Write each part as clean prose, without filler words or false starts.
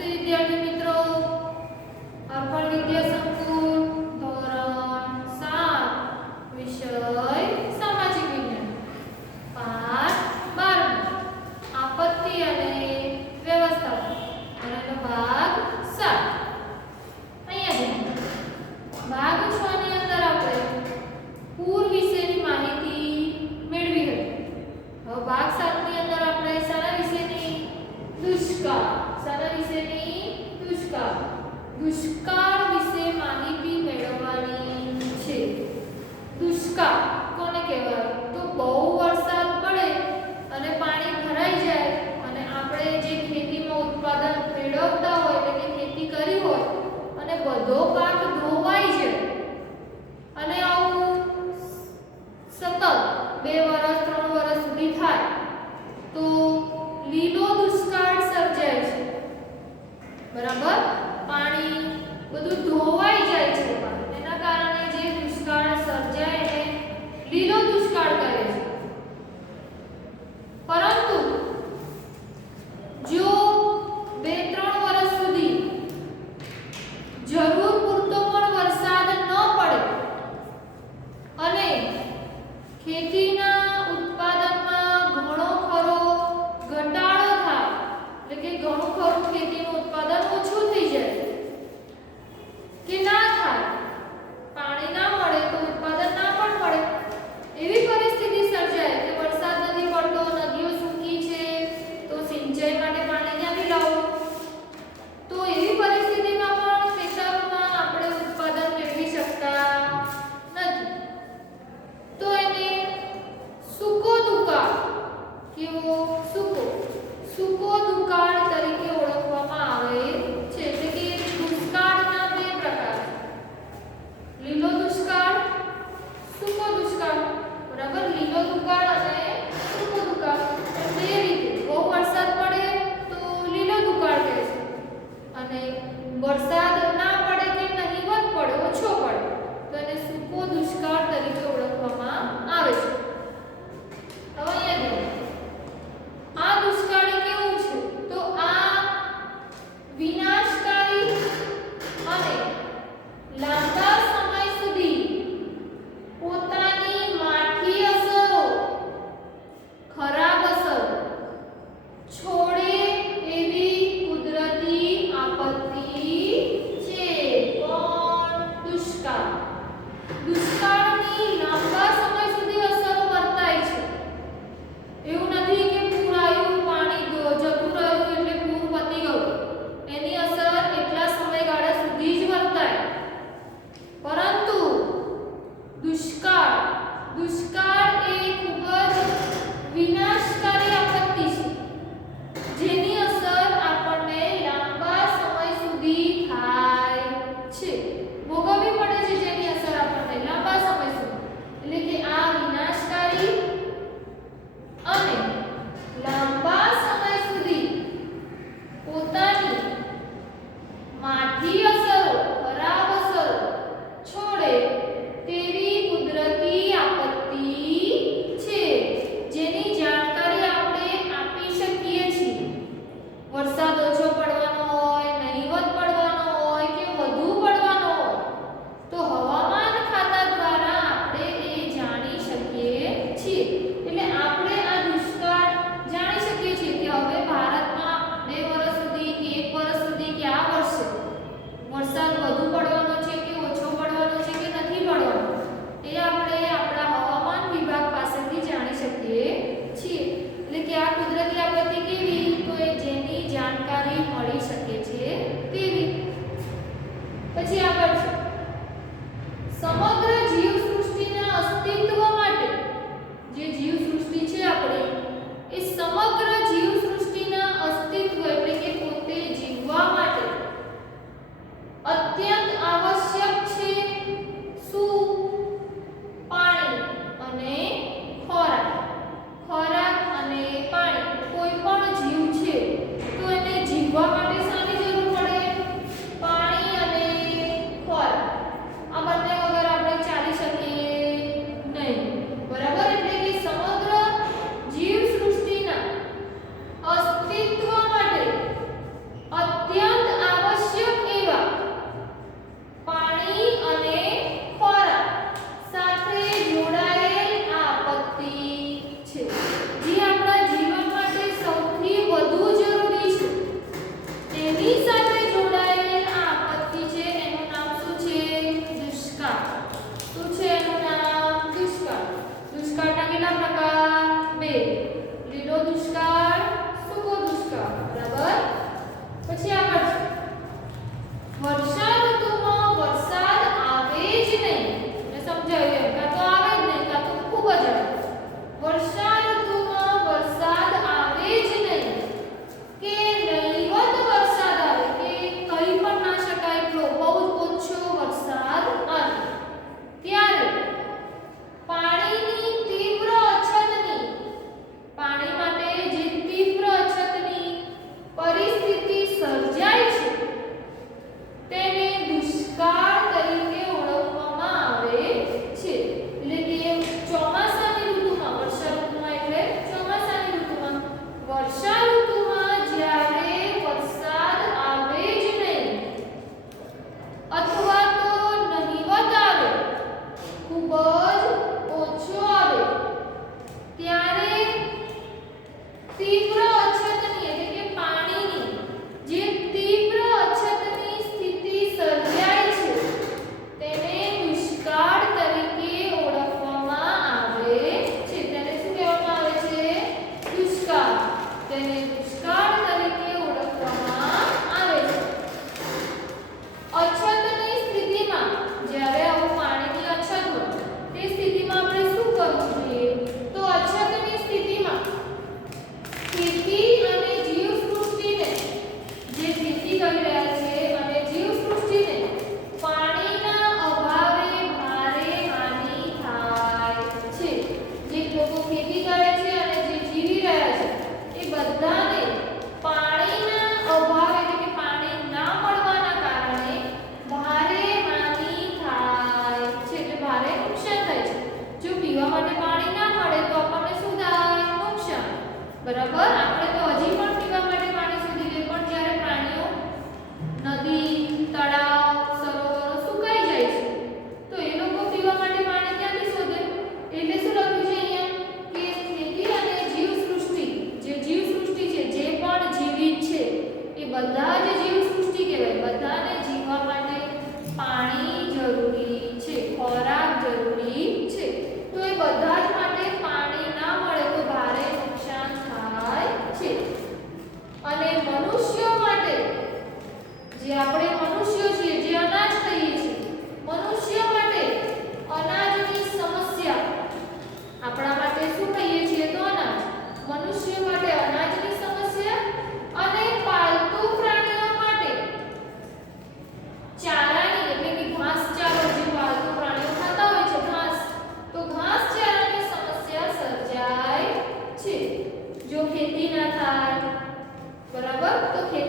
વિદ્યાર્થી મિત્રો, અર્પણ વિદ્યા સંકુલ ધોરણ 7 વિષય સામાજિક વિજ્ઞાન પાઠ 12 આપત્તિ અને વ્યવસ્થાપન અને ભાગ 7 અહીંયા ભાગ 6 ની અંદર આપણે પૂર વિશેની માહિતી મેળવી હતી. હવે ભાગ 7 ની અંદર આપણે શાના વિશેની દુષ્કાળ દુષ્કાળ વિશે માહિતી મેળવવાની છે. દુષ્કાળ કોને કહેવાય? તો બહુ વરસાદ પડે અને પાણી ભરાઈ જાય અને આપણે જે ખેતીમાં ઉત્પાદન મેળવતા હોય એટલે કે ખેતી કરી હોય અને બધો પાક ધોવાઈ જાય અને આવું સતત 2 વર્ષ 3 વર્ષ સુધી થાય તો લીલો દુષ્કાળ સર્જાય છે. બરાબર, પાણી બધું ધોવાઈ જાય છે. એના કારણે જે દુષ્કાળ સર્જાય એને લીલો દુષ્કાળ કહે છે. પરંતુ જો 2-3 વર્ષ સુધી જરૂર પૂરતો પણ વરસાદ ન પડે અને ખેતીના ઉત્પાદનમાં ઘણો ખરો ઘટાડો થાય એટલે કે ઘણું ખરું ખેતીનું ઉત્પાદન ઓછું થઈ જાય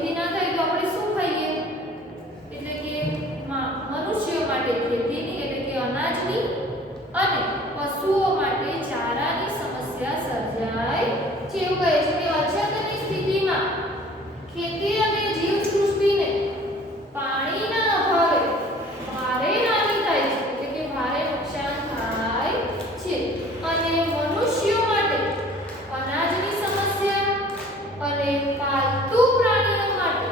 ખેતી ના થાય તો આપણે શું ખાઈએ? એટલે કે મનુષ્યો માટે ખેતીની એટલે કે અનાજની અને પશુઓ માટે ચારાની સમસ્યા સર્જાય છે. એવું કહે છે કે અછતની સ્થિતિમાં ખેતી અને જીવસૃષ્ટિને પાણીના અભાવે ભારે હાનિ થાય છે એટલે કે ભારે નુકસાન થાય છે અને મનુષ્યો માટે અનાજની સમસ્યા અને પાલતુ પ્રાણીઓ માટે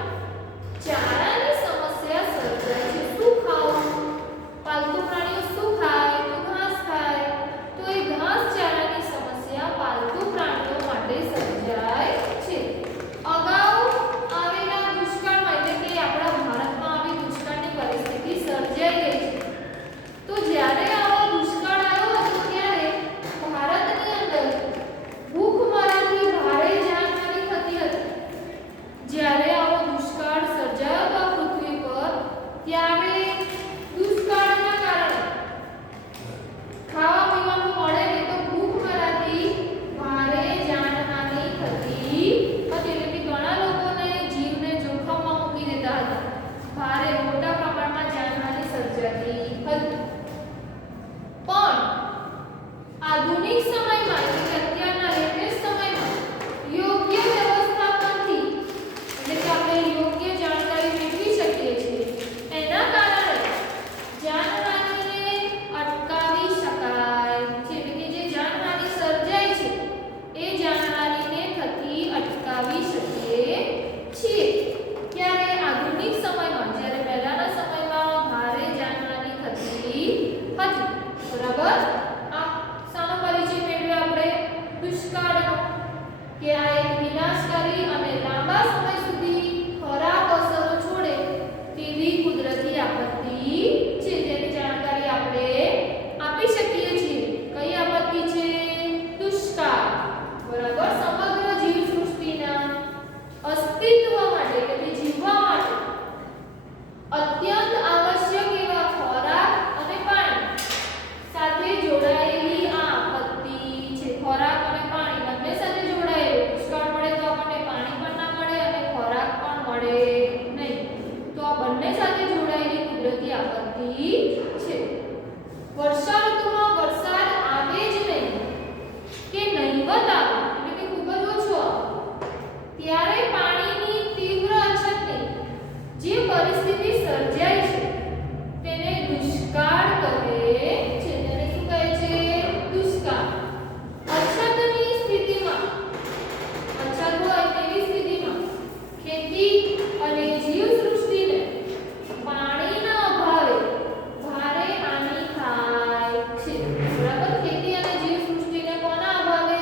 ચારાની સમસ્યા સર્જાય છે. શું ખાવું? પાલતુ પ્રાણીઓ શું ખાય? તો ઘાસ ખાય. તો એ ઘાસ ચારાની સમસ્યા પાલતુ પ્રાણીઓ માટે સર્જાય છે. અગાઉ આવેલા દુષ્કાળમાં એટલે કે આપણા ભારતમાં આવી દુષ્કાળની પરિસ્થિતિ સર્જાઈ ગઈ છે. તો જ્યારે આવો દુષ્કાળ આવ્યો હતો ત્યારે ભારતની અંદર ભૂખમરાથી ભારે જાનહાનિ થતી હતી. જ્યારે આવો દુષ્કાળ સર્જાયો હતો પૃથ્વી પર ત્યારે દુષ્કાળના કારણે ખાવા પીવાનું મળે નહીં તો ભૂખમરાથી ભારે જાનહાનિ થતી હતી. એટલે કે ઘણા લોકોને જીવને જોખમમાં મૂકી દેતા હતા. ભારે મોટા પ્રમાણમાં જાનહાનિ સર્જાતી હતી. પણ આધુનિક સમયમાં એટલે કે અત્યારના લેટેસ્ટ સમયમાં યોગ્ય વ્યવસ્થાપનથી એટલે કે આપણે યોગ્ય જાણકારી મેળવી શકીએ છીએ. એના કારણે જાનહાનિને અટકાવી શકાય છે. એટલે કે જે જાનહાનિ સર્જાય છે એ જાનહાનિને થતી અટકાવી શકીએ છીએ. ત્યારે આધુનિક સમયમાં જ્યારે પહેલાના સમયમાં ભારે જાનહાનિ થતી હતી. બરાબર? આ સાનો પરિચય મેળવ્યો આપણે? દુષ્કાળનો. કે આ એક વિનાશકારી અને લાંબા સમય સુધી ખરાબ અસરો છોડે તેવી કુદરતી આપત્તિ છે જેની જાણકારી આપણે આપી શકીએ છીએ. કઈ આપત્તિ છે? દુષ્કાળ. બરાબર? સમગ્ર જીવસૃષ્ટિના અસ્તિત્વ માટે એટલે કે જીવવા માટે અત્યંત આવશ્યક એવા ખોરાક અને પાણી સાથે જોડાયેલી આ આપત્તિ છે. ખોરાક અને પાણી બંને સાથે જોડાયેલું. દુષ્કાળ પડે તો આપણને પાણી પણ ના મળે અને ખોરાક પણ મળે નહીં. તો આ બંને સાથે જોડાયેલી કુદરતી આપત્તિ છે. વર્ષા ઋતુમાં વરસાદ આવે જ નહીં કે નહિવત આવે એટલે કે ખૂબ જ ઓછો આવે ત્યારે પાણીની તીવ્ર અછતની જે પરિસ્થિતિ સર્જાય છે તેને દુષ્કાળ કહે છે. તેને શું કહે છે? દુષ્કાળ. અછતની સ્થિતિમાં અછત હોય તેવી સ્થિતિમાં ખેતી અને જીવસૃષ્ટિને પાણીના અભાવે ભારે હાનિ થાય છે. બરાબર? ખેતી અને જીવસૃષ્ટિને કોના અભાવે?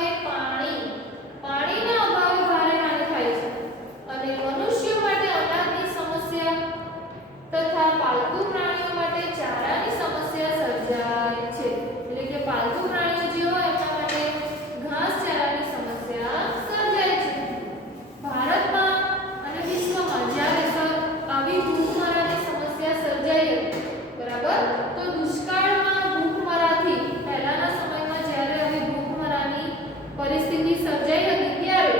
પાણીના અભાવે ભારે હાનિ થાય છે અને મનુષ્યો માટે અનાજની સમસ્યા તથા પાલતુ પ્રાણીઓ માટે ચારાની સમસ્યા સર્જાય છે. એટલે કે પાલતુ પ્રાણીઓ જે હોય એમના માટે ઘાસ ચારાની સમસ્યા સર્જાય છે. ભારતમાં અને વિશ્વમાં જ્યારે આવી ભૂખમરાની સમસ્યા સર્જાઈ હતી. બરાબર? તો દુષ્કાળમાં ભૂખમરાથી પહેલાના સમયમાં જ્યારે આવી ભૂખમરાની પરિસ્થિતિ સર્જાઈ હતી ત્યારે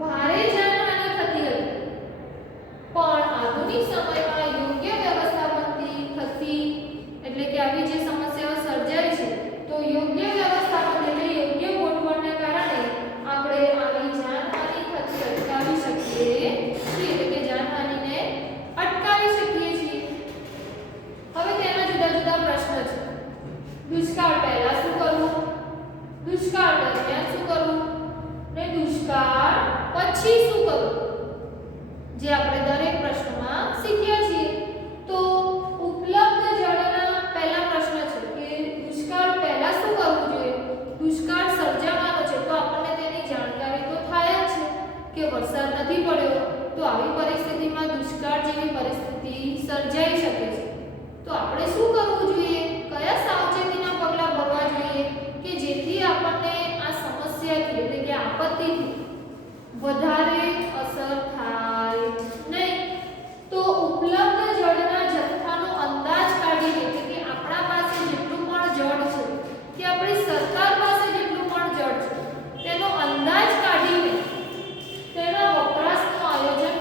ભારે જાનહાનિ થતી હતી. પણ આધુનિક સમયમાં યોગ્ય વ્યવસ્થાપનથી થતી એટલે કે આવી જે સમસ્યાઓ સર્જાય છે તો યોગ્ય વ્યવસ્થાપન એટલે યોગ્ય ગોઠવણને કારણે આપણે આવી જાનહાનિ થતી અટકાવી શકીએ છીએ. એટલે કે જાનહાનિને અટકાવી શકીએ છીએ. હવે તેના જુદા જુદા પ્રશ્ન છે. દુષ્કાળ પહેલા શું કરવું? દુષ્કાળ દરમિયાન શું કરવું? ને દુષ્કાળ પછી શું કરવું? જે આપણે દરેક પ્રશ્નમાં શીખ્યા છીએ. તો ઉપલબ્ધ જળના પહેલા પ્રશ્ન છે કે દુષ્કાળ પહેલા શું કરવું જોઈએ? દુષ્કાળ સર્જાવાનો છે તો આપણને તેની જાણકારી તો થાય જ છે કે વરસાદ નથી પડ્યો તો આવી પરિસ્થિતિમાં દુષ્કાળ જેવી પરિસ્થિતિ સર્જાઈ શકે છે. તો આપણે શું કરવું જોઈએ? કયા સાવચેતીના પગલાં ભરવા જોઈએ કે જેથી આપણને આ સમસ્યાથી એટલે કે આપત્તિથી વધારે અસર થાય નહીં? તો ઉપલબ્ધ જળના જથ્થાનો અંદાજ કાઢીને એટલે કે આપણા પાસે જેટલું પણ જળ છે કે આપણી સરકાર પાસે જેટલું પણ જળ છે તેનો અંદાજ કાઢીને તેના વપરાશનું આયોજન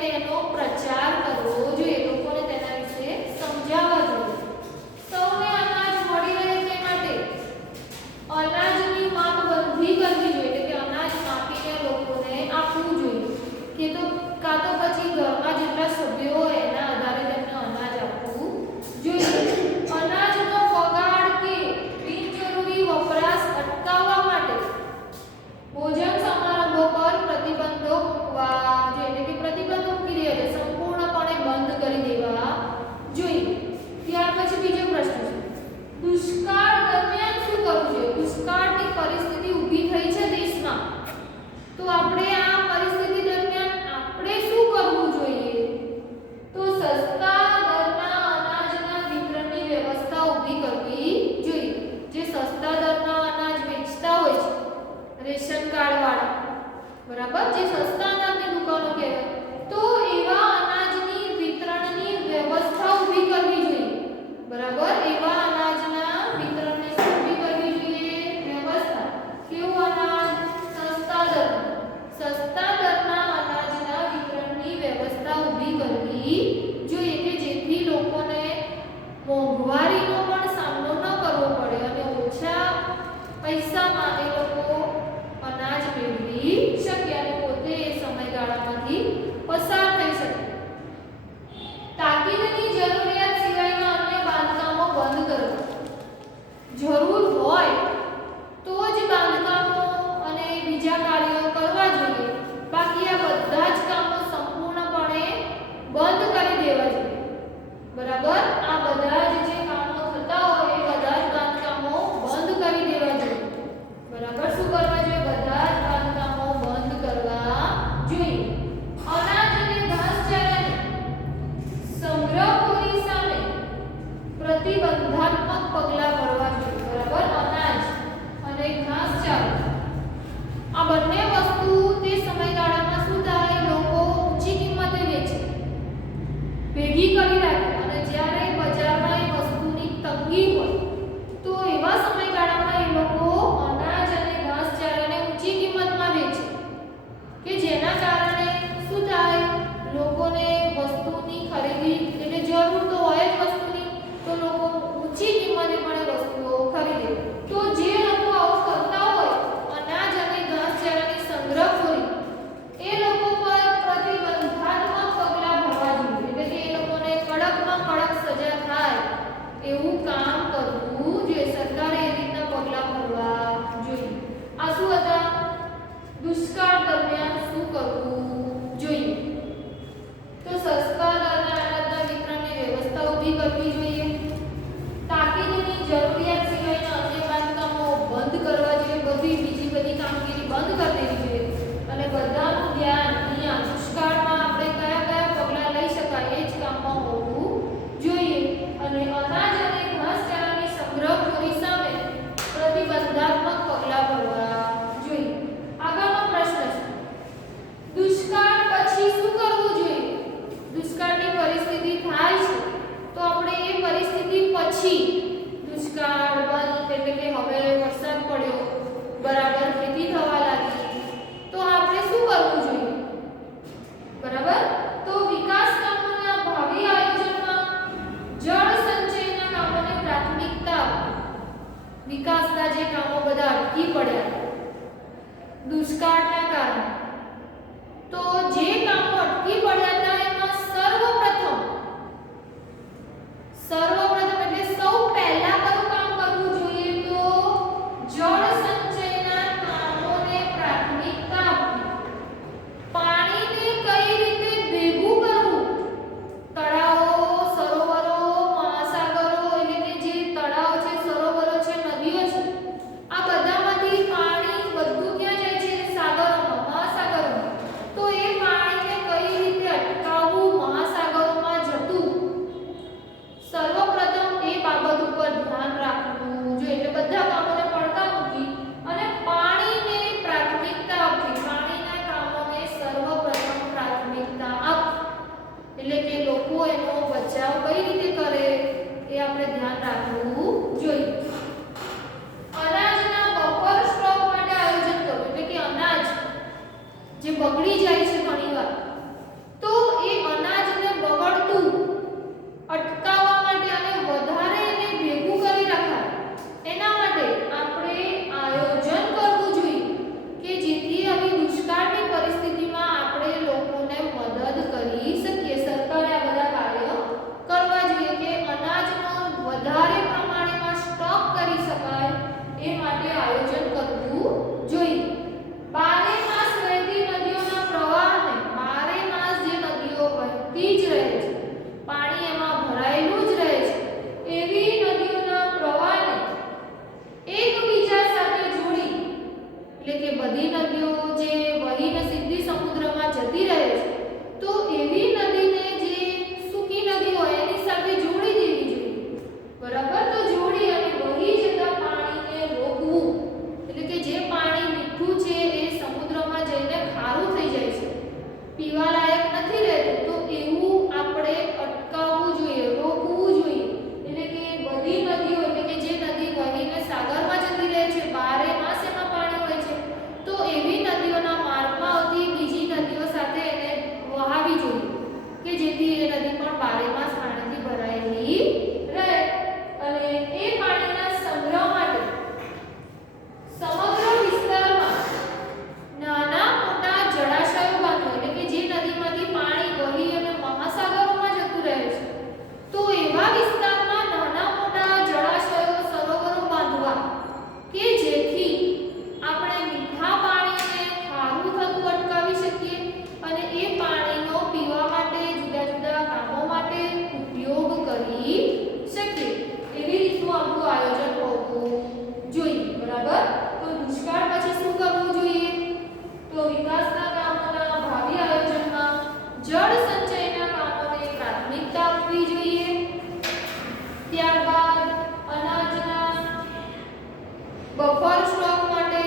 તેનો પ્રચાર કરવો જોઈએ, લોકોને તેના વિશે સમજાવવા જોઈએ. સૌને અનાજ મળી રહે તે માટે અનાજની માપબંધી કરવી જોઈએ, એટલે કે અનાજ માપીને લોકોને આપવું જોઈએ, કે તો કાં તો પછી ઘરમાં જેટલા સભ્યો હોય એના આધારે તેમને અનાજ આપવું જોઈએ. અનાજનો બગાડ કે બિનજરૂરી વપરાશ અટકાવવા માટે ભોજન સમારંભો પર પ્રતિબંધો મૂકવા જોઈએ, એટલે કે પ્રતિબંધો મૂકી દેવા જોઈએ, સંપૂર્ણપણે બંધ કરી દેવા જોઈએ. ત્યાર પછી બીજો પ્રશ્ન છે, દુષ્કાળ દરમિયાન શું કરવું જોઈએ? દુષ્કાળની પરિસ્થિતિ ઊભી થઈ છે દેશમાં, તો આપણે આ પરિસ્થિતિ દરમિયાન આપણે શું કરવું જોઈએ? તો સસ્તા દરના અનાજના વિતરણની વ્યવસ્થા ઊભી કરવી જોઈએ. જે સસ્તા દરના અનાજ વેચતા હોય છે, રેશન કાર્ડ વાળા, બરાબર, જે સસ્તા અનાજની દુકાનો કહેવાય, તો એવા અનાજની વિતરણની વ્યવસ્થા ઊભી કરવી જોઈએ, બરાબર. એવા અનાજના વિતરણની ઊભી કરવી જોઈએ વ્યવસ્થા. કેવું અનાજ? સસ્તા દરના અનાજના વિતરણની વ્યવસ્થા ઊભી કરવી જોઈએ, કે જેથી લોકોને મોંઘવારીનો પણ સામનો ન કરવો પડે અને ઓછા પૈસામાં એ લોકો અનાજ મેળવી શકે અને પોતે એ સમયગાળામાંથી પસાર થઈ શકે. તાકીદની જરૂરિયાત સિવાયના અન્ય બાંધકામો બંધ કરવા. જરૂર હોય તો જ બાંધકામો અને બીજા કાર્યો કરવા જોઈએ, બાકી આ બધા જ કામો સંપૂર્ણપણે બંધ કરી દેવા જોઈએ, બરાબર. આ બધા જ જે કામો થતા હોય એ બધા જ બાંધકામો બંધ કરી દેવા જોઈએ, બરાબર. શું કરવા જોઈએ? બધા જ બાંધકામો બંધ કરવા જોઈએ. અનાજ અને ઘાસચારાની સંગ્રહખોરી સામે પ્રતિબંધાત્મક પગલાં ભરવા જોઈએ, બરાબર. અનાજ અને ઘાસચારો આ બંને વસ્તુ તે સમયગાળામાં શું થાય? લોકો ઊંચી કિંમતે વેચે, ભેગી કરી રાખે, અને જ્યારે બજારમાં એ વસ્તુની તંગી હોય તો એવા સમયગાળામાં એ લોકો અનાજ અને ઘાસચારાને ઊંચી કિંમતમાં વેચે, કે જેના કારણે શું થાય? લોકોને વસ્તુની ખરીદી, એટલે જરૂર તો હોય જ વસ્તુની, તો લોકો ઊંચી કિંમતે પણ એ વસ્તુઓ ખરીદે. તો જે લોકો આવું કરતા હોય, અનાજ અને ઘાસચારાની સંગ્રહખોરી, એ લોકો પર પ્રતિબંધાત્મક પગલાં ભરવા જોઈએ, એટલે કે એ લોકોને કડકમાં કડક સજા થાય એવું કામ કરવું જોઈએ. સરકારે એ રીતના પગલાં ભરવા જોઈએ. આ શું હતા? દુષ્કાળ દરમિયાન શું કરવું જોઈએ? તો સસ્તા દરના અનાજના વિતરણની વ્યવસ્થા ઊભી કરવી જોઈએ. તાકીદની જરૂરિયાત સિવાયના અન્ય બાંધકામો બંધ કરવા જોઈએ, બીજી બધી કામગીરી બંધ કરી દેવી જોઈએ. અને બધાનું ધ્યાન અહીંયા દુષ્કાળમાં આપણે કયા કયા પગલાં લઈ શકાય એ જ કામમાં હોવું જોઈએ. અને અનાજ અને ઘાસચારાની સંગ્રહખોરી સામે પ્રતિબંધાત્મક પગલાં ભરવા જોઈએ. આગળનો પ્રશ્ન છે, દુષ્કાળ પછી શું કરવું જોઈએ? દુષ્કાળની પરિસ્થિતિ થાય છે તો આપણે એ પરિસ્થિતિ પછી દુષ્કાળ બંધ, એટલે કે હવે વરસાદ પડ્યો, બરાબર, ખેતી થવા લાગી, તો આપણે શું કરવું જોઈએ? બરાબર. તો વિકાસ કામોના ભાવિ આયોજનમાં જળ સંચયના કામોને પ્રાથમિકતા આપવી. વિકાસના જે કામો બધા અટકી પડ્યા દુષ્કાળના કારણે, તો જે કામો અટકી પડ્યા હતા એમાં સર્વપ્રથમ એટલે સૌ પહેલા કયું કામ કરવું જોઈએ? તો જળ સંચયના કામોને પ્રાથમિકતા આપવી. પાણીને કઈ રીતે ભેગું કરવું? તળાવો, સરોવરો, મહાસાગરો, એટલે કે જે તળાવ છે, સરોવરો છે, નદીઓ છે, આ બધામાંથી પાણી બધું ક્યાં જાય છે? સાગરોમાં, મહાસાગરોમાં. તો એ પાણીને કઈ રીતે અટકાવવું મહાસાગરોમાં જતું? સર્વપ્રથમ એ બાબત ઉપર ધ્યાન રાખવું જોઈએ. એટલે બધા કામોને પડતા મૂકી અને પાણીને પ્રાથમિકતા આપવી. પાણીના કામોને સર્વપ્રથમ પ્રાથમિકતા આપવી, એટલે કે લોકો એનો બચાવ કઈ રીતે કરે એ આપણે ધ્યાન રાખવું જોઈએ. અનાજના બફર સ્ટોક માટે આયોજન કરવું, એટલે કે અનાજ જે બગડી જાય છે ઘણીવાર, તો વહેતી જ રહે છે, પાણી એમાં ભરાયેલું જ રહે છે, એવી નદીઓના પ્રવાહને એકબીજા સાથે જોડી, એટલે કે બધી નદીઓ જે વહીને સીધી સમુદ્રમાં જતી રહે છે, તો એવી નદીને જે સૂકી નદી હોય એની સાથે જોડી દેવી જોઈએ, બરાબર? તો જોડી અને વહી જતા પાણીને રોકવું, એટલે કે જે પાણી મીઠું છે એ સમુદ્રમાં જઈને ખારું થઈ જાય છે, પીવા લાયક નથી રહેતું, તો એવું આપણે અટકાવવું જોઈએ, રોકવું જોઈએ, એટલે કે બધી નદીઓ, એટલે કે જે નદી વહીને સાગરમાં જતી રહે છે, 12 માસ એમાં પાણી હોય છે, તો એવી નદીઓના માર્ગમાં આવતી બીજી નદીઓ સાથે એને વહાવી જોઈએ કે જેથી એ નદી પણ 12 માસ પાણીથી ભરાયેલી રહે અને એ પાણીના સંગ્રહ માટે સમગ્ર વિસ્તારમાં નાના મોટા જળાશયો બાંધવા, એટલે કે જે નદીમાંથી પાણી વહી અને મહાસાગરોમાં જતું રહે છે, તો એવા વિસ્તારમાં નાના મોટા જળાશયો, સરોવરો બાંધવા કે જેથી આપણે મીઠા પાણીને ખારું થતું અટકાવી શકીએ અને એ પાણીનો પીવા માટે, જુદા જુદા કામો માટે ઉપયોગ કરી શકીએ, એવી રીતનું આપણું આયોજન હોવું જોઈએ, બરાબર? તો દુષ્કાળ પછી શું કરવું જોઈએ? તો વિકાસના કામોના ભાવિ આયોજનમાં જળ સંચયના કામોને પ્રાથમિકતા આપવી જોઈએ, ત્યારબાદ અનાજના બફર સ્ટોક માટે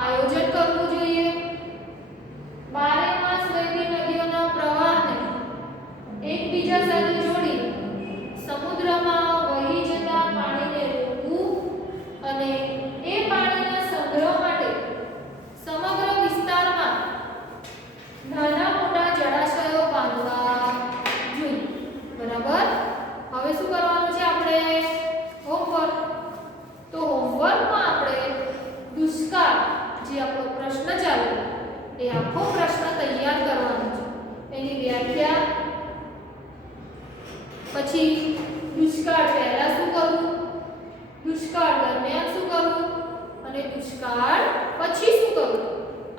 આયોજન કરવું જોઈએ, 12 માસ વહેતી નદીઓના પ્રવાહને એકબીજા સાથે જોડી સમુદ્રમાં વહી જતા પાણીને રોકવું અને એ પાણીના સંગ્રહ માટે સમગ્ર વિસ્તારમાં નાના મોટા જળાશયો બાંધવા જોઈએ, બરાબર? હવે શું કરવાનું છે આપણે? હોમવર્ક. તો હોમવર્કમાં આપણે દુષ્કાળ, જે આપણો પ્રશ્ન ચાલ્યો એ આખો પ્રશ્ન તૈયાર કરવાનો છે, એની વ્યાખ્યા, પછી દુષ્કાળ પહેલા શું કરવું, દુષ્કાળ દરમિયાન શું કરવું અને દુષ્કાળ પછી શું કરવું,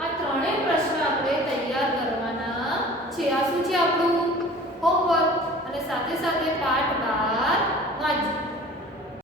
આ ત્રણેય પ્રશ્ન આપણે તૈયાર કરવાના છે. આ શું છે આપણું હોમવર્ક અને સાથે સાથે પાઠ 12 વાંચવું.